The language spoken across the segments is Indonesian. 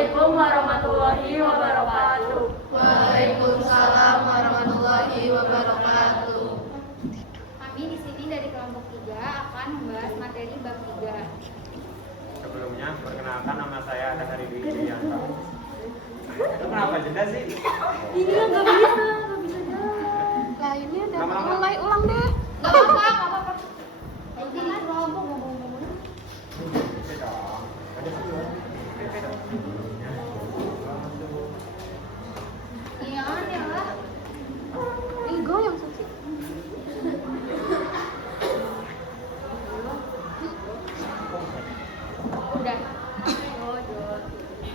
Assalamualaikum warahmatullahi wabarakatuh. Waalaikumsalam warahmatullahi wabarakatuh. Kami di sini dari kelompok 3 akan membahas materi bab 3. Sebelumnya, perkenalkan nama saya Adhari Dwi Yulianto. Kenapa jeda sih? Ini nggak bisa jalan. Lah ini udah mulai ulang deh. Gak apa-apa. Nanti di kelompok ngomong-ngomong. Oke dong. Ada sih dong. Oke dong. Iya ya lah. Ego yang suci. Udah.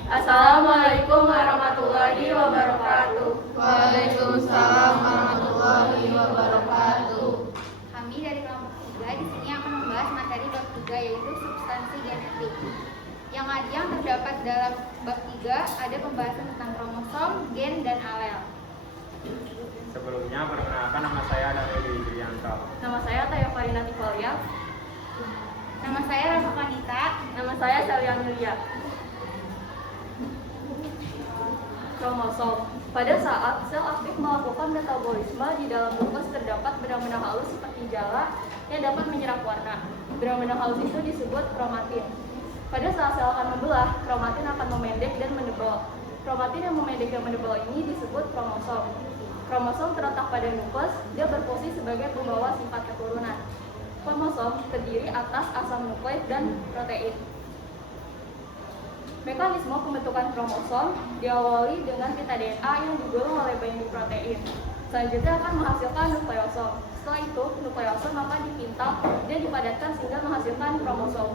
Assalamualaikum warahmatullahi wabarakatuh. Waalaikumsalam warahmatullahi wabarakatuh. Kami dari kelompok 3 di sini akan membahas materi bab 3 yaitu substansi genetik. Yang terdapat dalam bab 3 ada pembahasan tentang kromosom, gen, dan alel. Sebelumnya, perkenalkan nama saya Adhari Dwi Yulianto. Nama saya Taya Farina Tifalia. Nama saya Rafa Kanita. Nama saya Selian Yulia. Kromosom. Pada saat sel aktif melakukan metabolisme, di dalam nukleus terdapat benang-benang halus seperti jala yang dapat menyerap warna. Benang-benang halus itu disebut kromatin. Pada saat sel akan membelah, kromatin akan memendek dan menebal. Kromatin yang memendek dan menebal ini disebut kromosom. Kromosom terletak pada nukleus, dia berfungsi sebagai pembawa sifat keturunan. Kromosom terdiri atas asam nukleik dan protein. Mekanisme pembentukan kromosom diawali dengan pita DNA yang digulung oleh binding protein. Selanjutnya akan menghasilkan nukleosom. Setelah itu, nukleosom akan dipintal dan dipadatkan sehingga menghasilkan kromosom.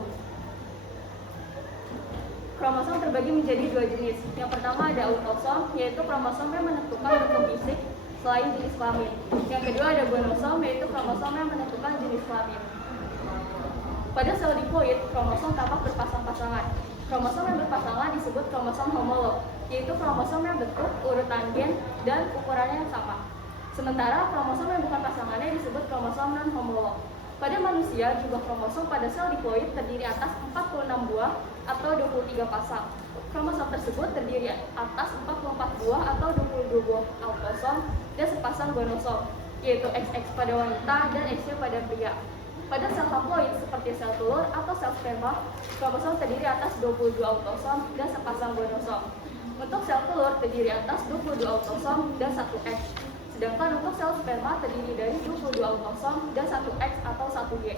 Kromosom terbagi menjadi 2 jenis. Yang pertama ada autosom, yaitu kromosom yang menentukan bentuk fisik selain jenis kelamin. Yang kedua ada gonosom, yaitu kromosom yang menentukan jenis kelamin. Pada sel diploid, kromosom tampak berpasang-pasangan. Kromosom yang berpasangan disebut kromosom homolog, yaitu kromosom yang bentuk, urutan gen, dan ukurannya yang sama. Sementara kromosom yang bukan pasangannya disebut kromosom non-homolog. Pada manusia, jumlah kromosom pada sel diploid terdiri atas 46 buah atau 23 pasang. Kromosom tersebut terdiri atas 44 buah atau 22 buah autosom dan sepasang gonosom, yaitu XX pada wanita dan XY pada pria. Pada sel haploid seperti sel telur atau sel sperma, kromosom terdiri atas 22 autosom dan sepasang gonosom. Untuk sel telur terdiri atas 22 autosom dan 1 X. Sedangkan untuk sel sperma terdiri dari 22 autosom dan 1 X atau 1 Y.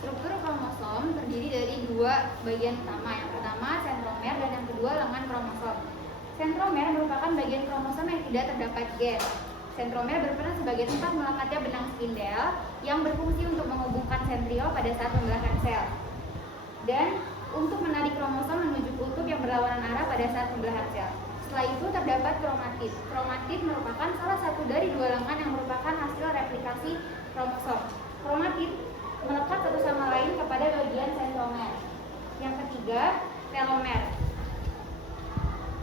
Struktur kromosom terdiri dari 2 bagian utama. Yang pertama sentromer dan yang kedua lengan kromosom. Sentromer merupakan bagian kromosom yang tidak terdapat gen. Sentromer berperan sebagai tempat melekatnya benang spindel yang berfungsi untuk menghubungkan sentriol pada saat pembelahan sel dan untuk menarik kromosom menuju kutub yang berlawanan arah pada saat pembelahan sel. Setelah itu terdapat kromatid. Kromatid merupakan salah satu dari 2 lengan yang merupakan hasil replikasi kromosom. Kromatid melekat satu sama lain kepada bagian sentromer. Yang ketiga, telomer.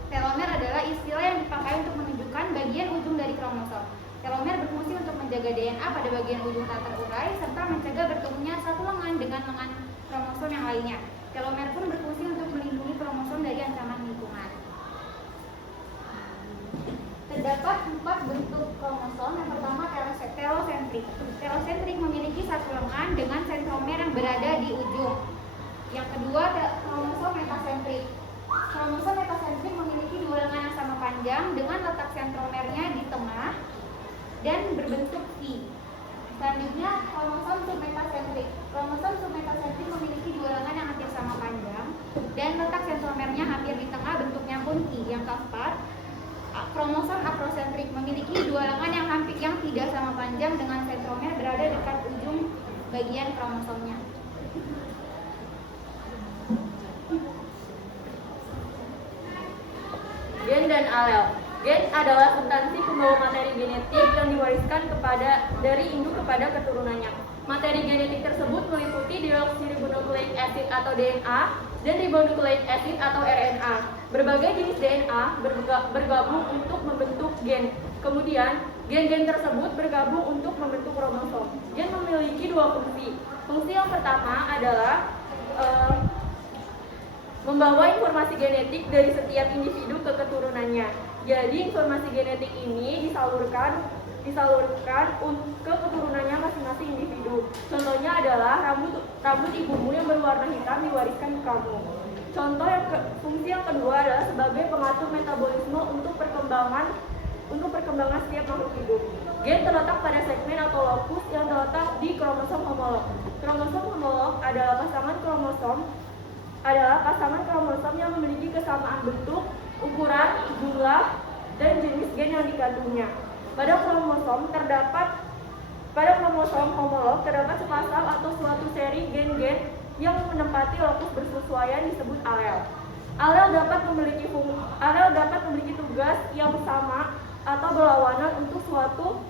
Telomer adalah istilah yang dipakai untuk menunjukkan bagian ujung dari kromosom. Telomer berfungsi untuk menjaga DNA pada bagian ujung tak terurai serta mencegah bertemunya satu lengan dengan lengan kromosom yang lainnya. Telomer pun berfungsi untuk melindungi kromosom dari ancaman lingkungan. Terdapat 4 bentuk kromosom. Yang pertama telosentrik. Telosentrik memiliki satu lengan dengan sentromer yang berada di ujung. Yang kedua kromosom metasentrik. Kromosom metasentrik memiliki 2 lengan yang sama panjang dengan letak sentromernya di tengah dan berbentuk V. Selanjutnya kromosom submetasentrik. Kromosom submetasentrik memiliki 2 lengan yang hampir sama panjang dan letak sentromernya hampir di tengah, bentuknya pun V. Yang keempat, kromosom akrosentrik memiliki 2 lengan yang tidak sama panjang dengan sentromer berada dekat ujung bagian kromosomnya. Gen dan alel. Gen adalah substansi pembawa materi genetik yang diwariskan dari induk kepada keturunannya. Materi genetik tersebut meliputi deoksiribonukleik acid atau DNA dan ribonukleik acid atau RNA. Berbagai jenis DNA bergabung untuk membentuk gen. Kemudian, gen-gen tersebut bergabung untuk membentuk kromosom. Gen memiliki 2 fungsi. Fungsi yang pertama adalah membawa informasi genetik dari setiap individu ke keturunannya. Jadi informasi genetik ini disalurkan ke keturunannya masing-masing individu. Contohnya adalah rambut ibumu yang berwarna hitam diwariskan ke kamu. Fungsi yang kedua adalah sebagai pengatur metabolisme untuk perkembangan setiap makhluk hidup. Gen terletak pada segmen atau lokus yang terletak di kromosom homolog. Kromosom homolog adalah pasangan kromosom yang memiliki kesamaan bentuk, ukuran, jumlah, dan jenis gen yang dikandungnya. Pada kromosom homolog terdapat sepasang atau suatu seri gen-gen yang menempati lokus bersesuaian disebut alel. Alel dapat memiliki tugas yang sama atau berlawanan untuk suatu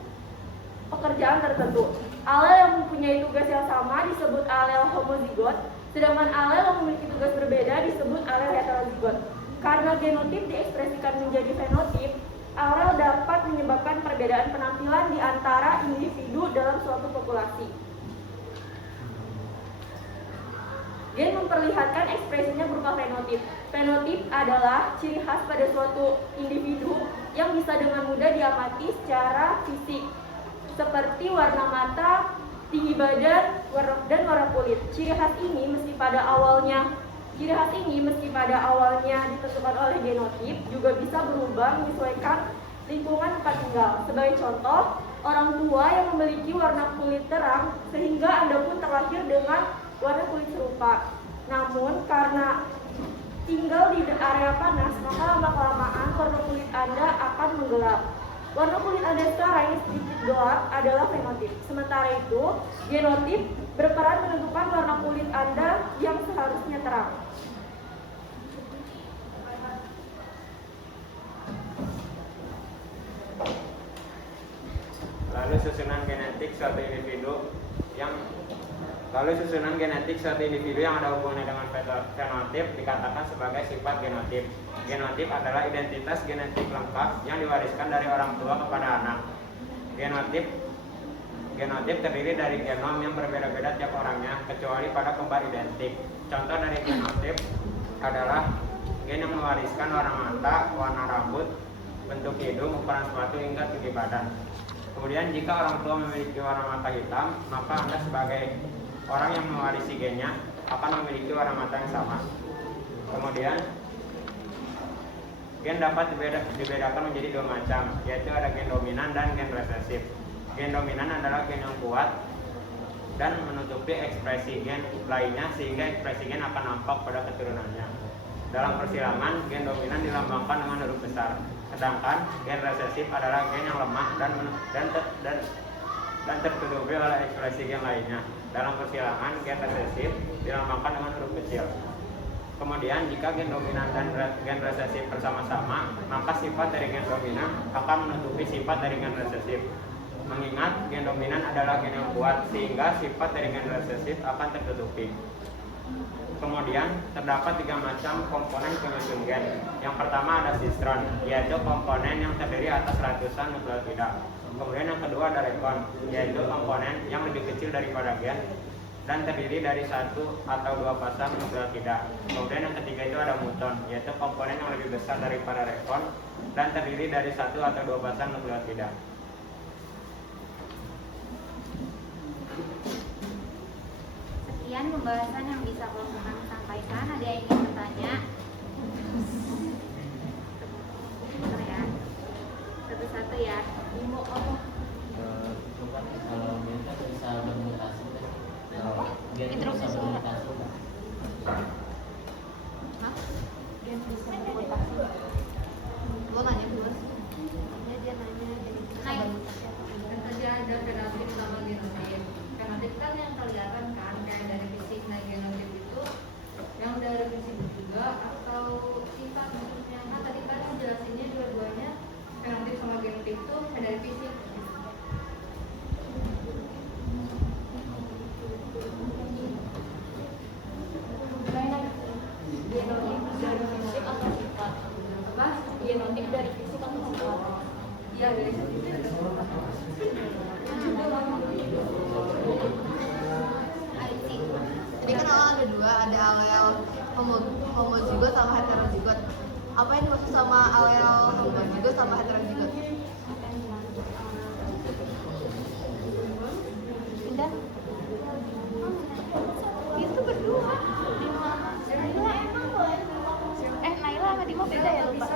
pekerjaan tertentu. Alel yang mempunyai tugas yang sama disebut alel homozigot, sedangkan alel yang memiliki tugas berbeda disebut alel heterozigot. Karena genotip diekspresikan menjadi fenotip, alel dapat menyebabkan perbedaan penampilan di antara individu dalam suatu populasi. Gen memperlihatkan ekspresinya berupa fenotip. Fenotip adalah ciri khas pada suatu individu yang bisa dengan mudah diamati secara fisik, seperti warna mata, tinggi badan, dan warna kulit. Ciri khas ini meski pada awalnya ditentukan oleh genotip, juga bisa berubah menyesuaikan lingkungan tempat tinggal. Sebagai contoh, orang tua yang memiliki warna kulit terang, sehingga Anda pun terlahir dengan warna kulit serupa. Namun, karena tinggal di area panas, maka lama-kelamaan warna kulit Anda akan menggelap. Warna kulit Anda sekarang yang sedikit gelap adalah fenotip. Sementara itu, genotip berperan menentukan warna kulit Anda yang seharusnya terang. Lalu susunan genetik suatu individu yang ada hubungannya dengan fenotip dikatakan sebagai sifat genotip. Genotip adalah identitas genetik lengkap yang diwariskan dari orang tua kepada anak. Genotip terdiri dari genom yang berbeda-beda tiap orangnya, kecuali pada kembar identik. Contoh dari genotip adalah gen yang mewariskan warna mata, warna rambut, bentuk hidung, ukuran sepatu hingga tinggi badan. Kemudian jika orang tua memiliki warna mata hitam, maka Anda sebagai orang yang mewarisi gennya akan memiliki warna mata yang sama. Kemudian gen dapat dibedakan menjadi dua macam, yaitu ada gen dominan dan gen resesif. Gen dominan adalah gen yang kuat dan menutupi ekspresi gen lainnya sehingga ekspresi gen akan nampak pada keturunannya. Dalam persilangan, gen dominan dilambangkan dengan huruf besar, sedangkan gen resesif adalah gen yang lemah dan tertutupi oleh ekspresi gen lainnya. Dalam persilangan, gen resesif dilambangkan dengan huruf kecil. Kemudian jika gen dominan dan gen resesif bersama-sama, maka sifat dari gen dominan akan menutupi sifat dari gen resesif. Mengingat gen dominan adalah gen yang kuat, sehingga sifat dari gen resesif akan tertutupi. Kemudian terdapat 3 macam komponen penyusun gen. Yang pertama ada sistron, yaitu komponen yang terdiri atas ratusan nukleotida. Kemudian yang kedua ada rekon, yaitu komponen yang lebih kecil daripada gen dan terdiri dari 1 atau 2 pasang nukleotida. Kemudian yang ketiga itu ada muton, yaitu komponen yang lebih besar daripada rekon dan terdiri dari 1 atau 2 pasang nukleotida. Sekian pembahasan yang bisa kami sampaikan. Ada yang ingin bertanya? Ya. Satu-satu ya. Ibu apa? Kalau gen kan bisa bermutasi, gen bisa bermutasi. Hah? Gen bisa bermutasi. Lo nanya dulu sih. Dia nanya jadi bisa bermutasi apa enggak? Kan tadi ada fenotip sama genotip. Fenotip kan yang kelihatan kan, kayak dari fisik. Nah genotip itu yang dari fisik juga atau sifat maksudnya. Nah tadi kan jelasinnya dua-duanya fenotip sama genotip itu dari fisik. ada alel homozigot sama heterozigot. Apa yang dimaksud sama alel homozigot sama heterozigot? Pindah. Itu berdua. Naila sama Dima beda ya, lupa.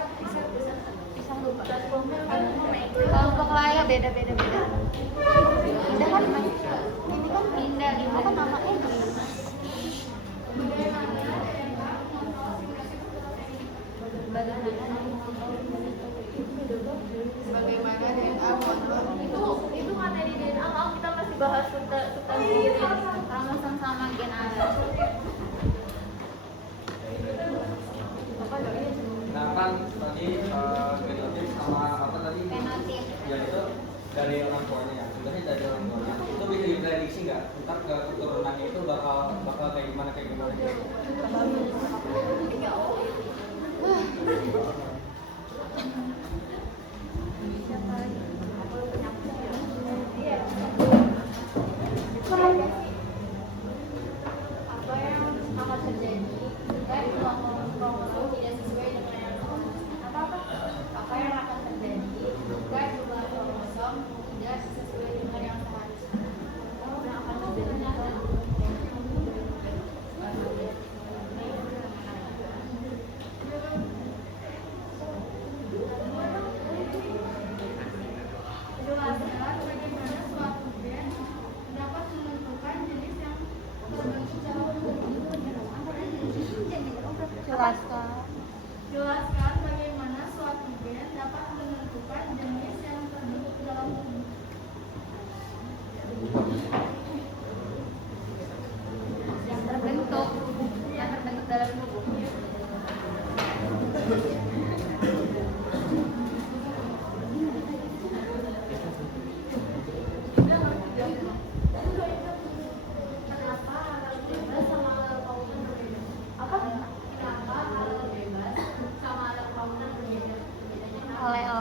Pisang lupa. Kalau lupa kelaya beda. Pindah kan? Ini kan Pindah, Dima kan nama bagaimana DNA Itu materi DNA mau kita masih bahas substansi kromosom sama gen alat. Nah kan tadi genotip sama apa tadi? Fenotip. Ya itu dari orang tuanya ya. Sebenarnya dari orang tuanya. Itu bisa diprediksi nggak? Ntar ke keturunannya itu bakal kayak gimana gitu? Apa yang akan terjadi jika kromosom tidak sesuai dengan yang apa yang akan terjadi jika jumlah kromosom tidak sesuai dengan yang seharusnya. Apa yang akan terjadi? Jelaskan bagaimana suatu gen dapat menentukan jenis yang terbentuk dalam tubuh. Jelaskan bagaimana suatu gen dapat menentukan jenis yang terbentuk dalam tubuh. Yang terbentuk dalam tubuh. Kenapa hal bebas sama hal kauman berbeda? Kenapa hal bebas sama hal kauman berbeda? alel.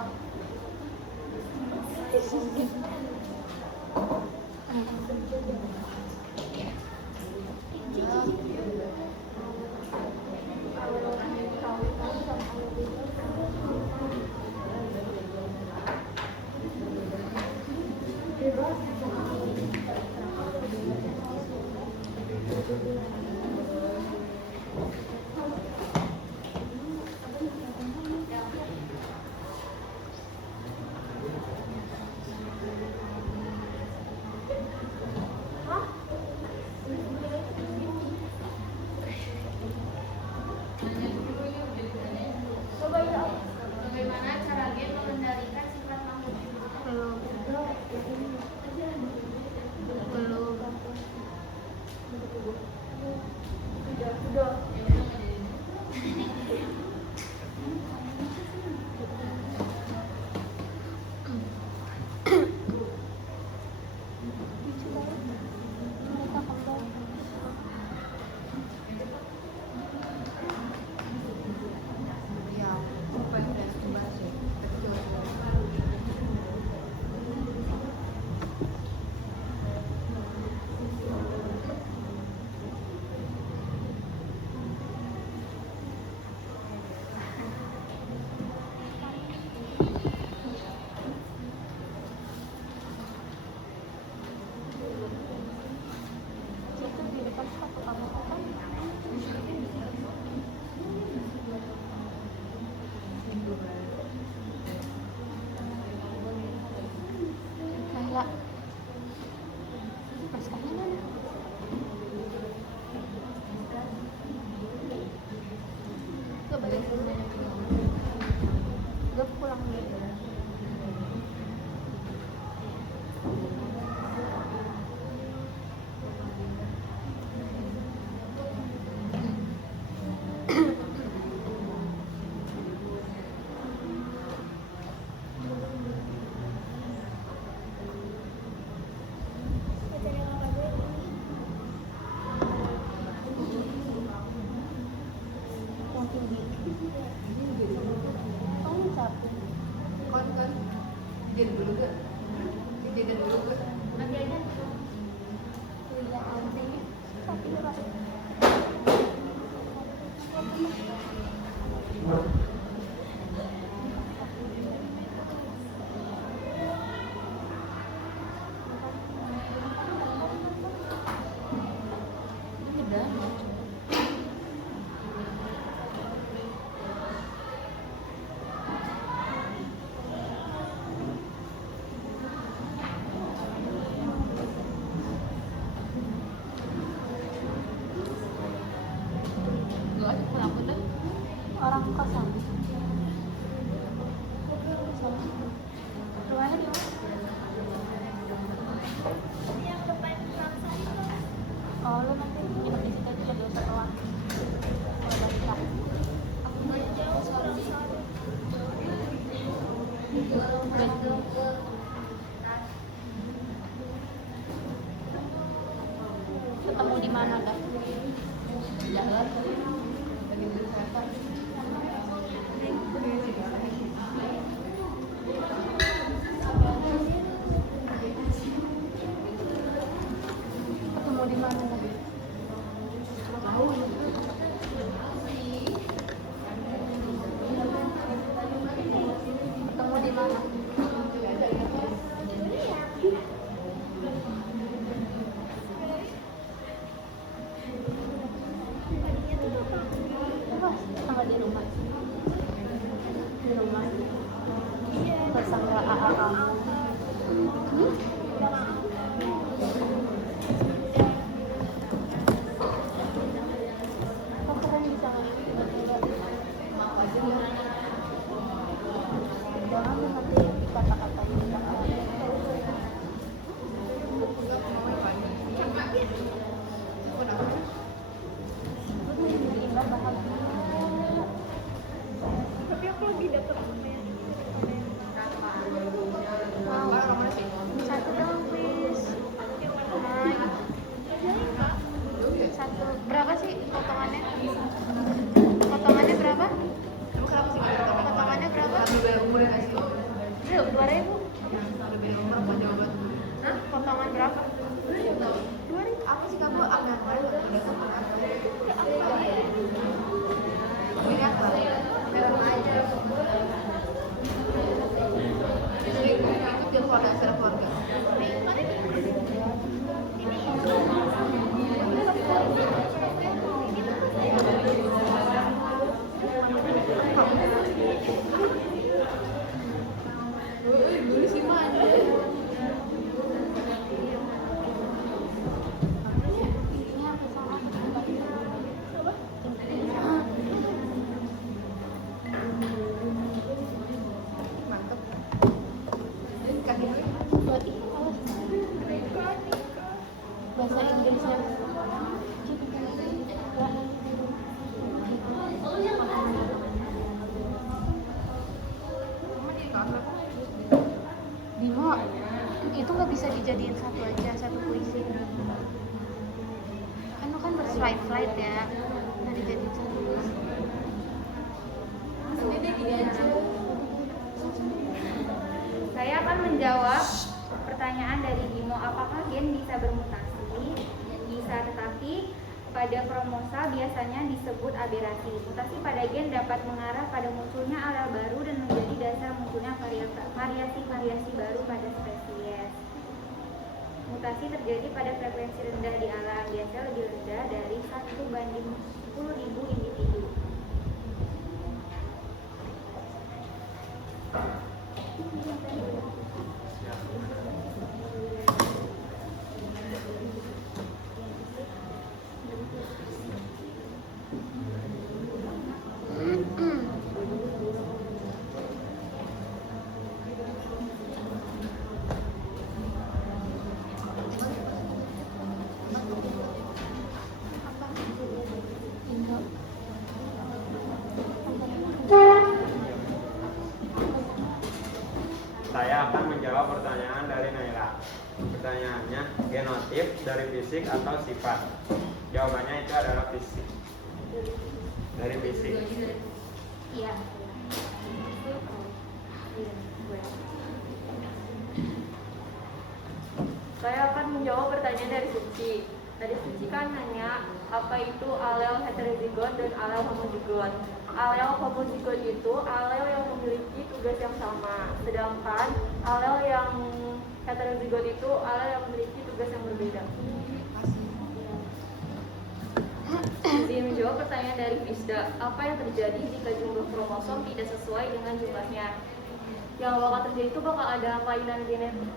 Bagaimana cara gen mengendalikan sifat makhluk hidup? Belum. Yang aku tuh orang kosong. Rumahnya di mana? Yang depan Ramsari itu. Oh, lu nanti nginep di situ aja dulu setelah balik. Aku nggak jauh Ramsari. Ketemu di mana dah? Jalan. Ketemu di mana dah? Ketemu di mana? Tanggal di rumah. Di rumah. Tersangka AA kamu. Kok keren bisa tiba-tiba? Jangan nanti kata-katain kita. Indah bahagia. Tapi aku lebih dapet sama yang ini daripada yang satu dong please. Satu berapa sih potongannya? Potongannya berapa? Potongannya berapa? 2.000. Hah? Potongan berapa? 2.000. Apa sih kamu agak bahasa Inggrisnya. Bimo, itu nggak bisa dijadiin satu aja, satu puisi. Kan lu kan berslide-slide ya, nggak dijadiin satu puisi. Saya akan menjawab pertanyaan dari Bimo, apakah gen bisa bermutasi? Bisa, tetapi pada kromosa biasanya disebut aberasi. Mutasi pada gen dapat mengarah pada munculnya alel baru dan menjadi dasar munculnya variasi-variasi baru pada spesies. Mutasi terjadi pada frekuensi rendah di alam, biasanya lebih rendah dari 1/10.000 individu. Saya akan menjawab pertanyaan dari Naila. Pertanyaannya, genotip dari fisik atau sifat? Jawabannya itu adalah fisik. Dari fisik. Iya. Saya akan menjawab pertanyaan dari Suci. Tadi Suci kan nanya apa itu alel heterozigot dan alel homozigot. Alel homozigot itu alel yang memiliki tugas yang sama, sedangkan alel yang heterozigot itu alel yang memiliki tugas yang berbeda. Izin menjawab pertanyaan dari Fisda, apa yang terjadi jika jumlah kromosom tidak sesuai dengan jumlahnya? Yang bakal terjadi itu bakal ada kelainan genetik.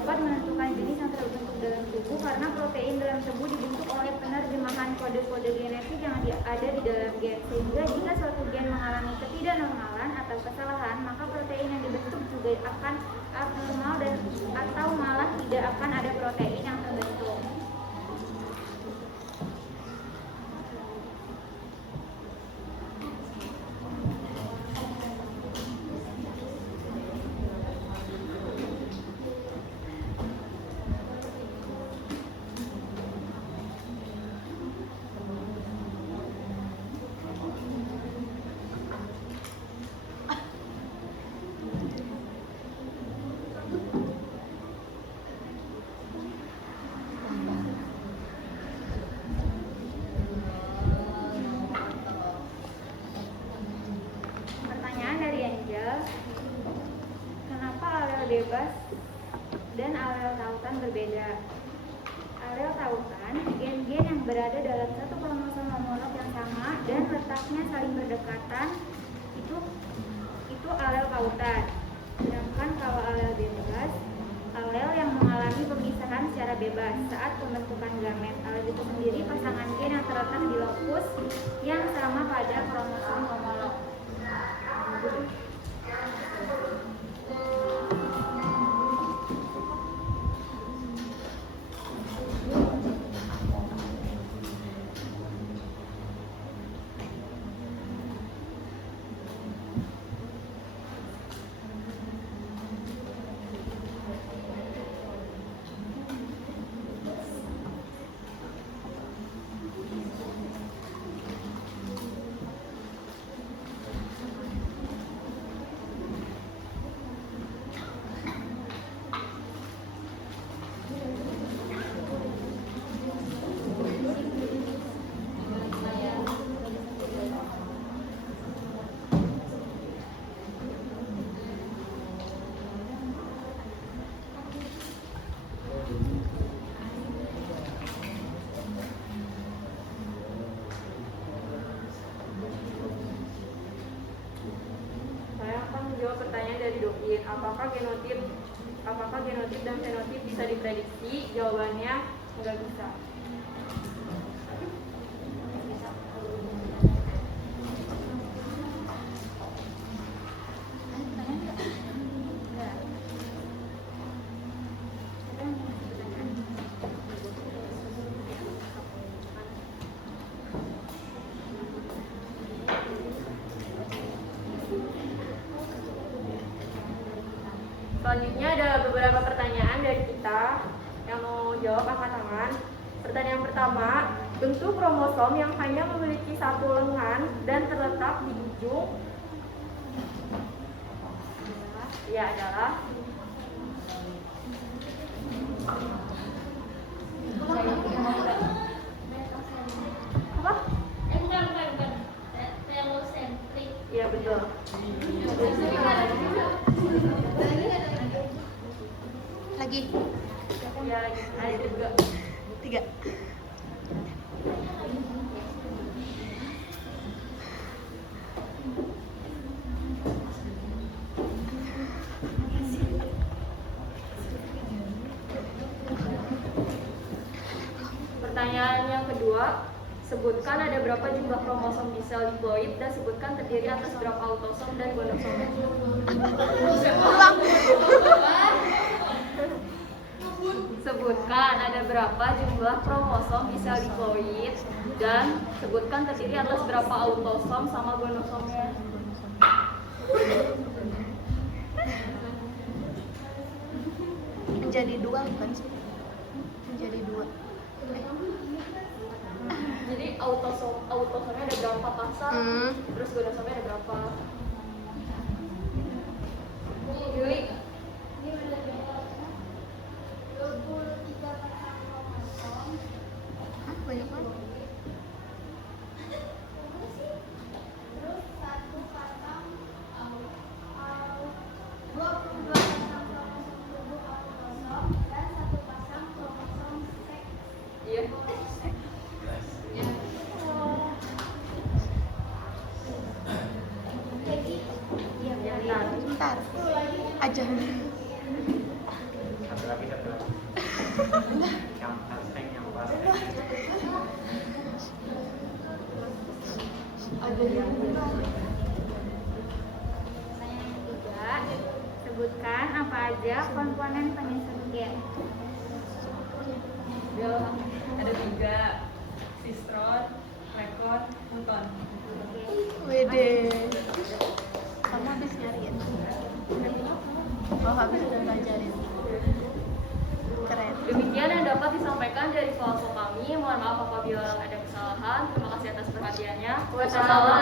dapat menentukan jenis yang terbentuk dalam tubuh karena protein dalam tubuh dibentuk oleh penerjemahan kode-kode genetik yang ada di dalam gen. Sehingga jika suatu gen mengalami ketidaknormalan atau kesalahan, maka protein yang dibentuk juga akan abnormal dan atau malah tidak akan ada protein yang terbentuk. Pertanyaan dari Angel, kenapa alel bebas dan alel tautan berbeda? Alel tautan, gen-gen yang berada dalam satu kromosom homolog yang sama dan letaknya saling berdekatan, itu alel tautan. Sedangkan kalau alel bebas, alel yang mengalami pemisahan secara bebas saat pembentukan gamet. Alel itu sendiri pasangan gen yang terletak di lokus yang sama pada kromosom homolog. Apakah genotip dan fenotip bisa diprediksi? Jawabannya nggak bisa. Selanjutnya ada beberapa pertanyaan dari kita yang mau jawab angkat tangan. Pertanyaan pertama, bentuk kromosom yang hanya memiliki satu lengan dan terletak di ujung adalah apa? Bukan. Telosentrik. Iya betul. Lagi. Ya ada juga. 3. Pertanyaan yang kedua, sebutkan ada berapa jumlah kromosom di sel diploid dan sebutkan terdiri atas berapa autosom dan gonosom. Sebutkan ada berapa jumlah kromosom di sel diploid dan sebutkan terdiri atas berapa autosom sama gonosomnya. Menjadi 2 bukan sih? Menjadi 2. Jadi autosomnya ada berapa pasang, terus gonosomnya ada berapa. Yuli. Banyak banget. Iya. Bentar. Aja. Yang pasteng, yang pas. Ada yang Pertanyaan yang ketiga, sebutkan apa aja komponen penyusun gen. Ada 3, sistron, rekon, muton. Wede. Kamu habis nyariin? Oh, habis udah belajarin. Keren. Demikian yang dapat disampaikan dari kelompok kami. Mohon maaf apabila ada kesalahan. Terima kasih atas perhatiannya. Wassalamualaikum.